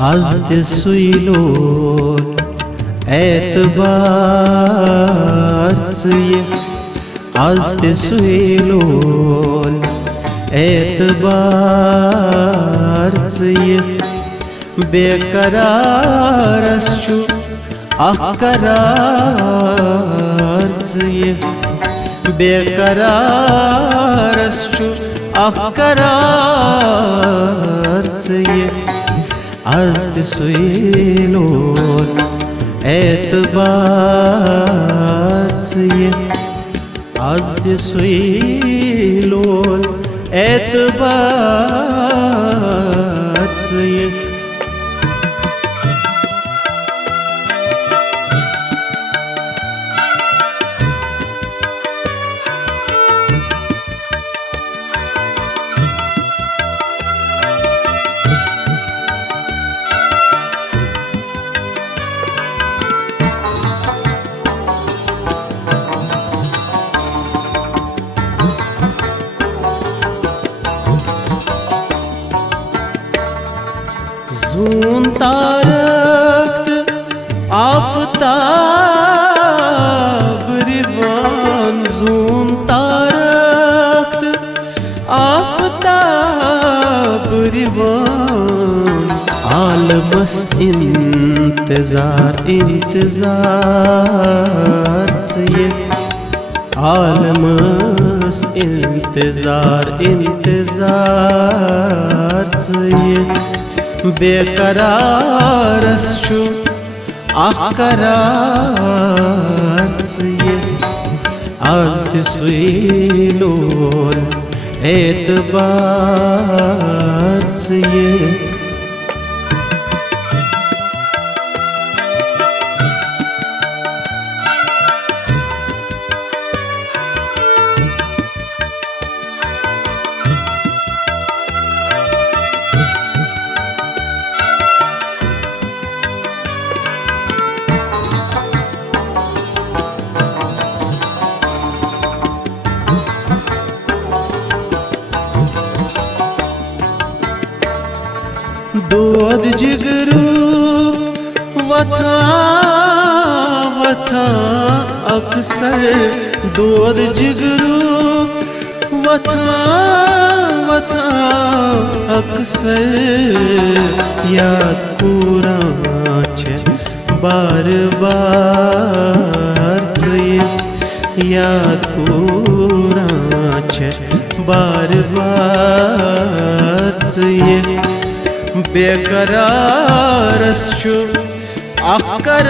az de suilor e'tibarsiye az de suilor e'tibarsiye bekararaschu ahkararsiye bekararaschu ahkararsiye az de suilor e'tibarsiye az de suilor e'tibarsiye zun taraktı aftab rivan zun taraktı aftab rivan almas intizar intizar tsiye almas intizar intizar tsiye bekararaschu ahkararsiye az de suilor e'tibarsiye दोद जिगरू वथा वथा अक्सर दोद जिगरू वथा वथा अक्सर याद कुराचे बार बार याद कुराचे बार बार bekararaschu ahkararsiye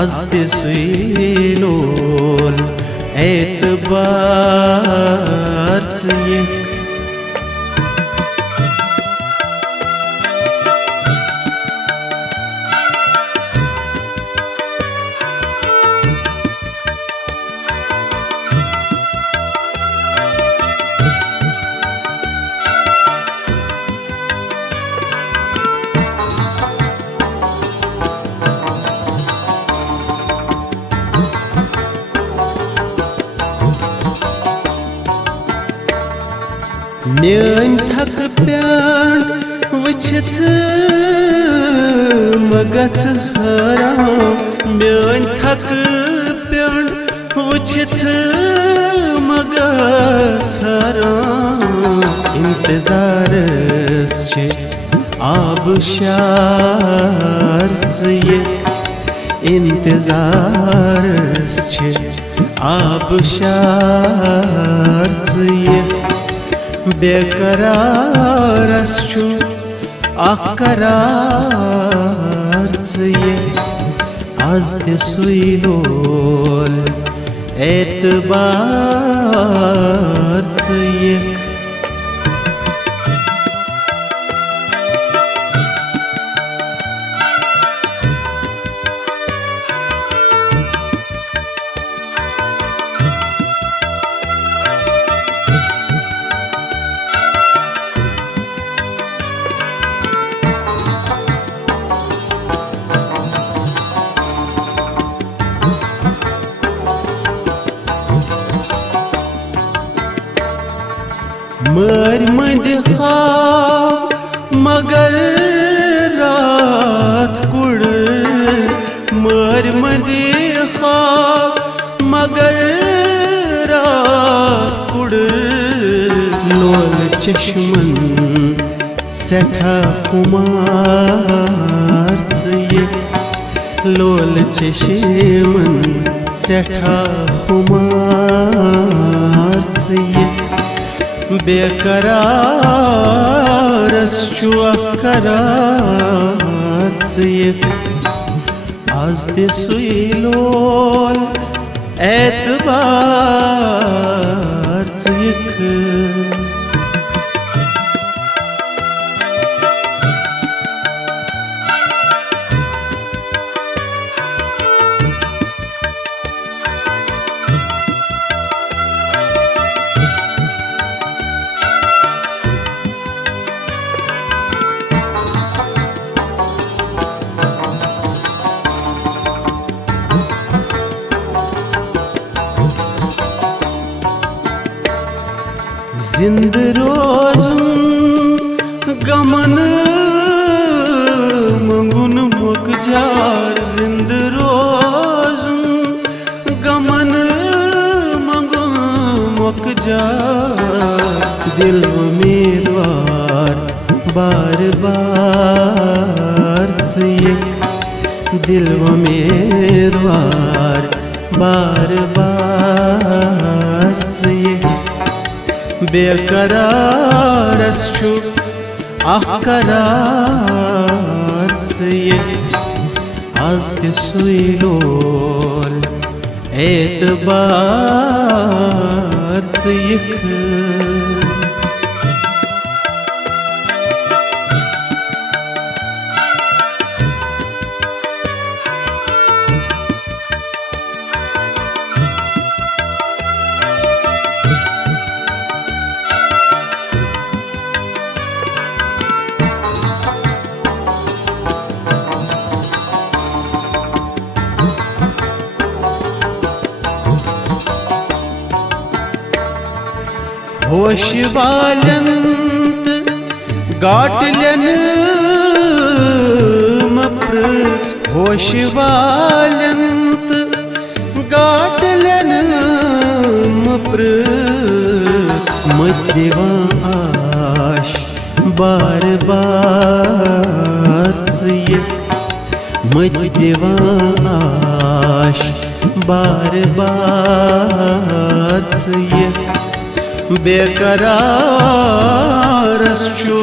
az de suilor e'tibarsiye main थक प्यार वुछित मगच हराम main थक प्यार वुछित मगच हराम इंतजारस छे आबशार tsiye इंतजारस छे आबशार tsiye bekararaschu ahkararsiye az de suilor e'tibarsiye मर मंद मगर रात कुड़ मर मंद मगर रात कुड़ लोल चश्मन सठा खुमार ये लोल चश्मन सठा खुमार ये बेकरारस छु करार ये आज ते सुई लोल एतबार ये जिंद रोजुन गमन मंगुन मुकजार जिंद रोजुन गमन मंगुन मुकजार दिल उम्मीदवार बार बार ये दिल उम्मीदवार बार बार ये बेकरारस छु करार ये आज ते सुई लोल एतबार ये होश वालंत गाटलन मप्रच होश वालंत गाटलन मप्रच मध्यवा आश बार बार ये मध्यवा आश बार बार ये बेकरारस छु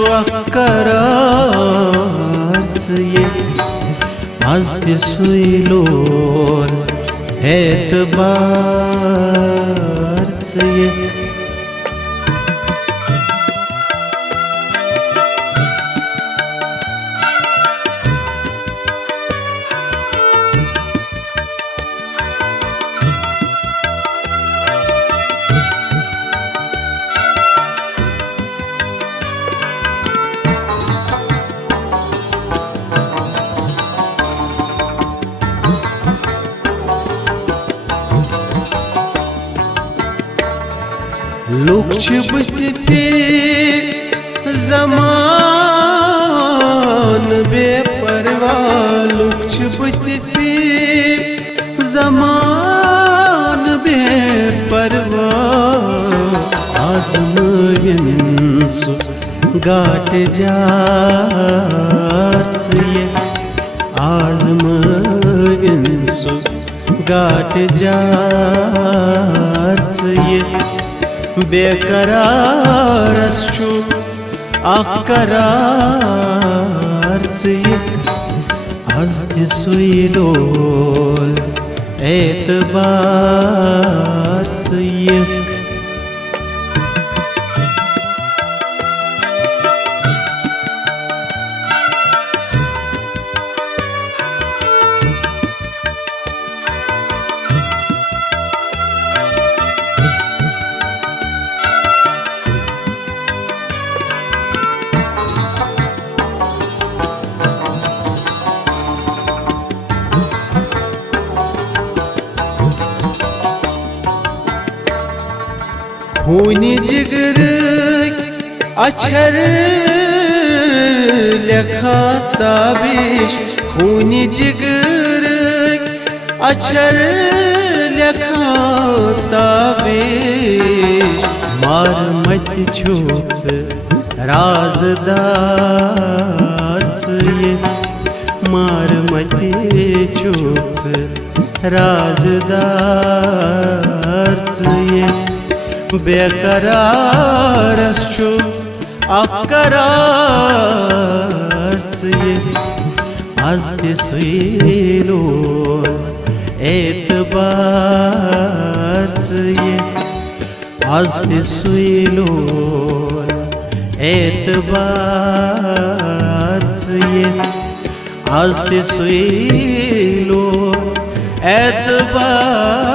करार ये आज ते सुई लोल एतबार ये लुक बुत फिर जमान बेपरवा लुक बुत फिर जमान बेपरवा आजमयन सु गाट जार ये आजमयन सु गाट जार ये बेकरारस छु करार ये आज ते सुई लोल एतबार ये खूनी जिगर अक्षर लेखा ताबिश खूनी जिगर अक्षर लेखा ताबिश मार मत छुप्स राजदार ये मार मत छुप्स राजदार ये बेकरार छु अकरार ये आज ते सुइलो एतबार ये आज ते सुइलो एतबार ये आज ते सुइलो एतबार